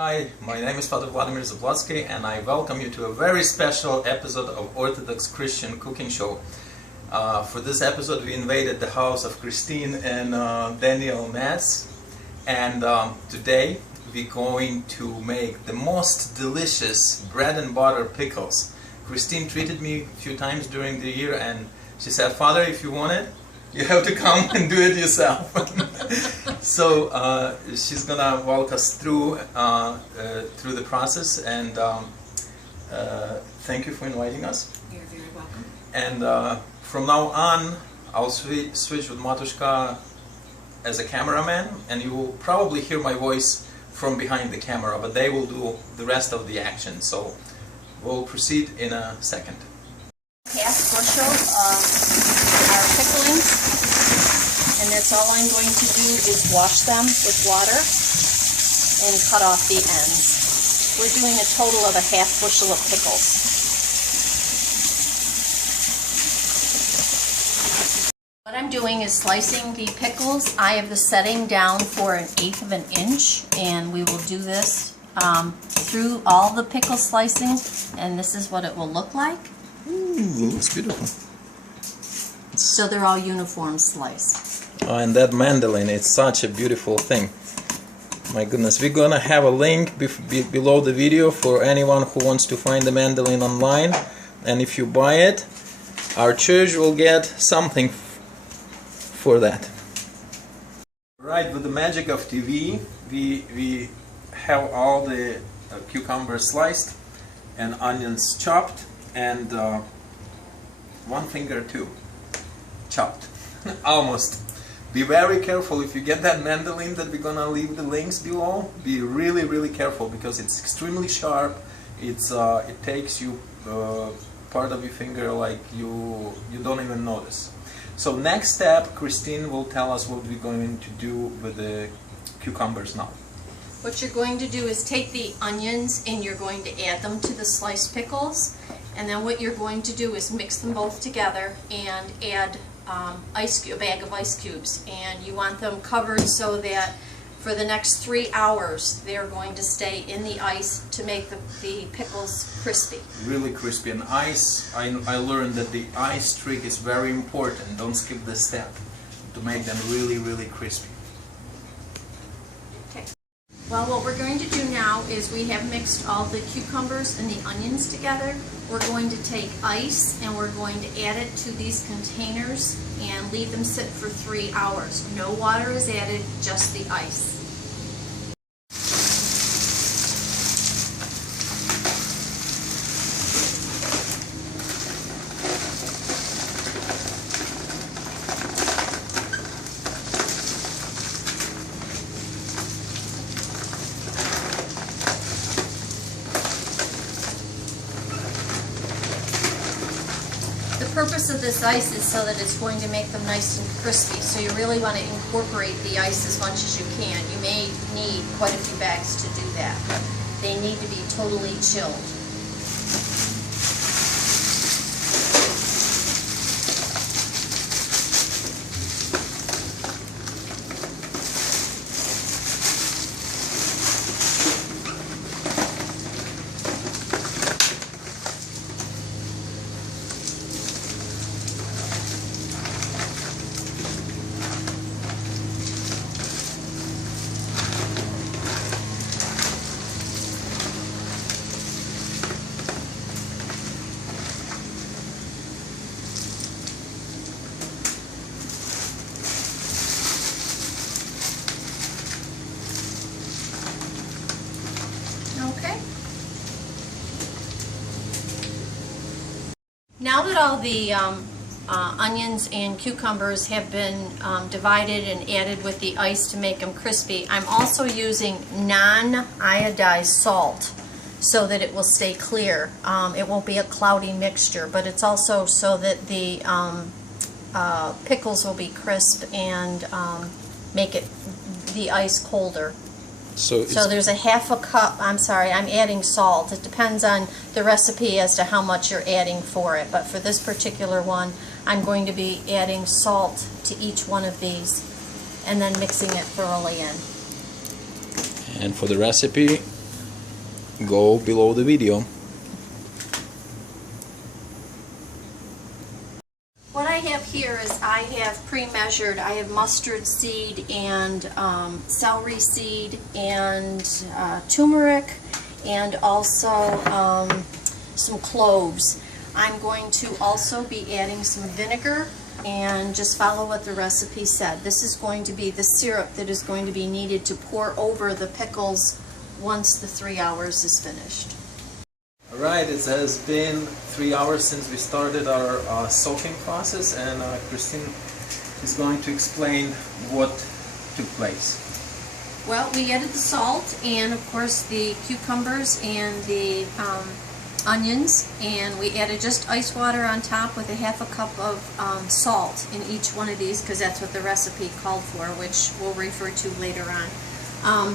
Hi, my name is Father Vladimir Zablotsky and I welcome you to a very special episode of Orthodox Christian Cooking Show. For this episode we invaded the house of Christine and Daniel Metz, and today we're going to make the most delicious bread and butter pickles. Christine treated me a few times during the year and she said, "Father, if you want it, you have to come and do it yourself." So she's gonna walk us through the process, and thank you for inviting us. You're very welcome. And from now on, I'll switch with Matushka as a cameraman, and you will probably hear my voice from behind the camera, but they will do the rest of the action. So we'll proceed in a second. Half bushel of our picklings, and that's all I'm going to do is wash them with water and cut off the ends. We're doing a total of a half bushel of pickles. What I'm doing is slicing the pickles. I have the setting down for 1/8 of an inch, and we will do this through all the pickle slicing, and this is what it will look like. Ooh, looks beautiful. So they're all uniform sliced. Oh, and that mandolin, it's such a beautiful thing. My goodness, we're gonna have a link below the video for anyone who wants to find the mandolin online, and if you buy it, our church will get something for that. Right, with the magic of TV, we have all the cucumbers sliced and onions chopped, and one finger too chopped. Almost. Be very careful if you get that mandolin that we're gonna leave the links below. Be really careful because it's extremely sharp. It takes you part of your finger like you don't even notice. So next step, Christine will tell us what we're going to do with the cucumbers now. What you're going to do is take the onions and you're going to add them to the sliced pickles, and then what you're going to do is mix them both together and add a bag of ice cubes, and you want them covered so that for the next 3 hours they're going to stay in the ice to make the pickles crispy. Really crispy. And ice, I learned that the ice trick is very important. Don't skip this step to make them really crispy. Okay. Well, what we're going to do now is we have mixed all the cucumbers and the onions together. We're going to take ice and we're going to add it to these containers and leave them sit for 3 hours. No water is added, just the ice. The purpose of this ice is so that it's going to make them nice and crispy, so you really want to incorporate the ice as much as you can. You may need quite a few bags to do that. They need to be totally chilled. Okay. Now that all the onions and cucumbers have been divided and added with the ice to make them crispy, I'm also using non-iodized salt so that it will stay clear. It won't be a cloudy mixture, but it's also so that the pickles will be crisp and make the ice colder. So there's a half a cup, I'm sorry, I'm adding salt. It depends on the recipe as to how much you're adding for it. But for this particular one, I'm going to be adding salt to each one of these and then mixing it thoroughly in. And for the recipe, go below the video. What I have here is I have pre-measured. I have mustard seed and celery seed and turmeric and also some cloves. I'm going to also be adding some vinegar and just follow what the recipe said. This is going to be the syrup that is going to be needed to pour over the pickles once the 3 hours is finished. Alright, it has been 3 hours since we started our soaking process, and Christine is going to explain what took place. Well, we added the salt and of course the cucumbers and the onions, and we added just ice water on top with a ½ cup of salt in each one of these, because that's what the recipe called for, which we'll refer to later on.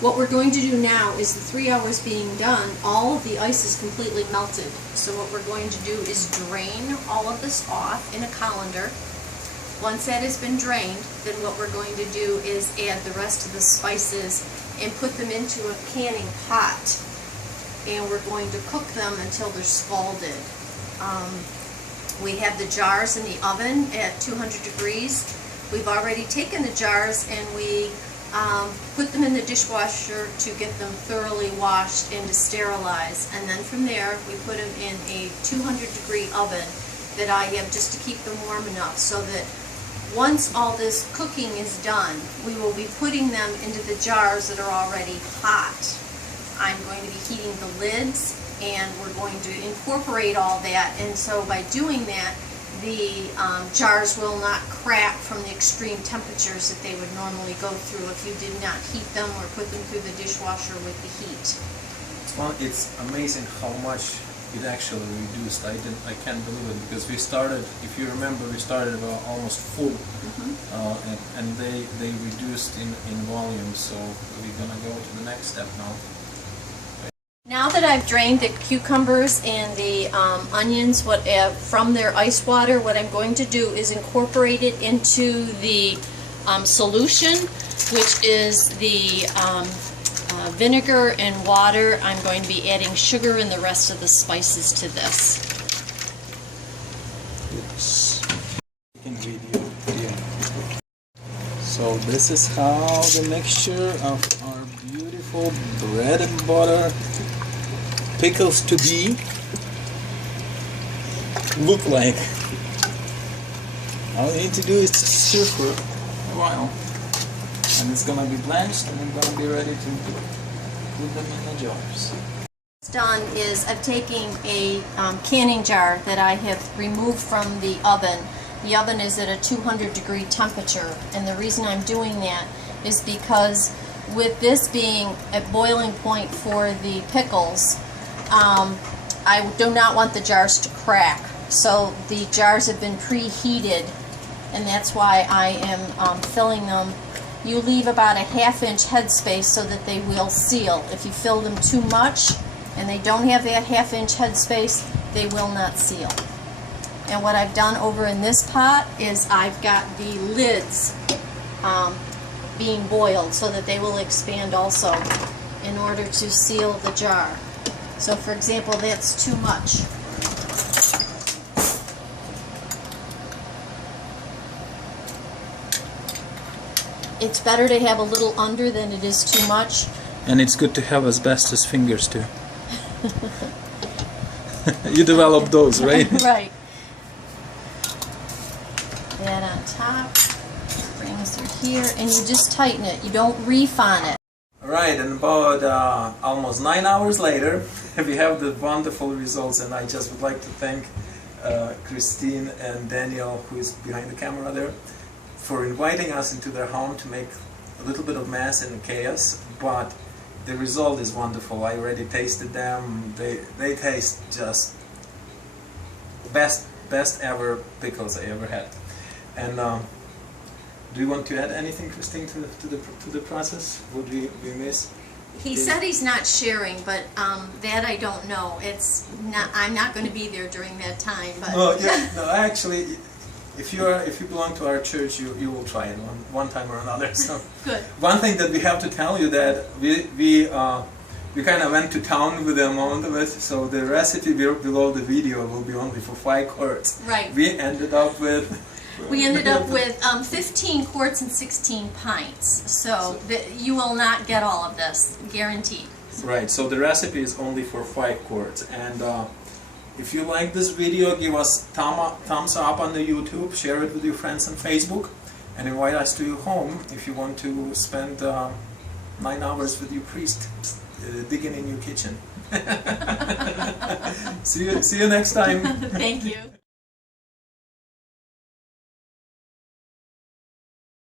What we're going to do now is the 3 hours being done, all of the ice is completely melted. So what we're going to do is drain all of this off in a colander. Once that has been drained, then what we're going to do is add the rest of the spices and put them into a canning pot. And we're going to cook them until they're scalded. We have the jars in the oven at 200 degrees. We've already taken the jars and we put them in the dishwasher to get them thoroughly washed and to sterilize. And then from there, we put them in a 200-degree oven that I have just to keep them warm enough so that once all this cooking is done, we will be putting them into the jars that are already hot. I'm going to be heating the lids, and we're going to incorporate all that, and so by doing that, the jars will not crack from the extreme temperatures that they would normally go through if you did not heat them or put them through the dishwasher with the heat. It's amazing how much it actually reduced. I can't believe it, because we started, if you remember, we started about almost full, and they reduced in volume, so we're gonna go to the next step now. Now that I've drained the cucumbers and the onions from their ice water, what I'm going to do is incorporate it into the solution, which is the vinegar and water. I'm going to be adding sugar and the rest of the spices to this. So this is how the mixture of our beautiful bread and butter pickles to be look like. All you need to do is to stir for a while, and it's gonna be blanched, and I'm gonna be ready to put them in the jars. What's done is I've taken a canning jar that I have removed from the oven. The oven is at a 200-degree temperature, and the reason I'm doing that is because with this being at boiling point for the pickles, I do not want the jars to crack. So the jars have been preheated, and that's why I am filling them. You leave about a ½ inch headspace so that they will seal. If you fill them too much and they don't have that ½ inch headspace, they will not seal. And what I've done over in this pot is I've got the lids being boiled so that they will expand also in order to seal the jar. So for example, that's too much. It's better to have a little under than it is too much. And it's good to have asbestos fingers too. You developed those, right? Right. That on top, brings through here, and you just tighten it. You don't reef on it. Alright, and about almost 9 hours later, we have the wonderful results, and I just would like to thank Christine and Daniel, who is behind the camera there, for inviting us into their home to make a little bit of mess and chaos, but the result is wonderful. I already tasted them. They taste just best ever pickles I ever had. And do you want to add anything, Christine, to the process? Would we miss? He said he's not sharing, but that I don't know. It's not. I'm not going to be there during that time. But no, yeah, no. Actually, if you belong to our church, you will try it one time or another. So good. One thing that we have to tell you that we kind of went to town with the amount of it, so the recipe below the video will be only for 5 quarts. Right. We ended up with 15 quarts and 16 pints, so you will not get all of this, guaranteed. Right, so the recipe is only for 5 quarts. And if you like this video, give us thumbs up on the YouTube, share it with your friends on Facebook, and invite us to your home if you want to spend 9 hours with your priest digging in your kitchen. See you next time. Thank you.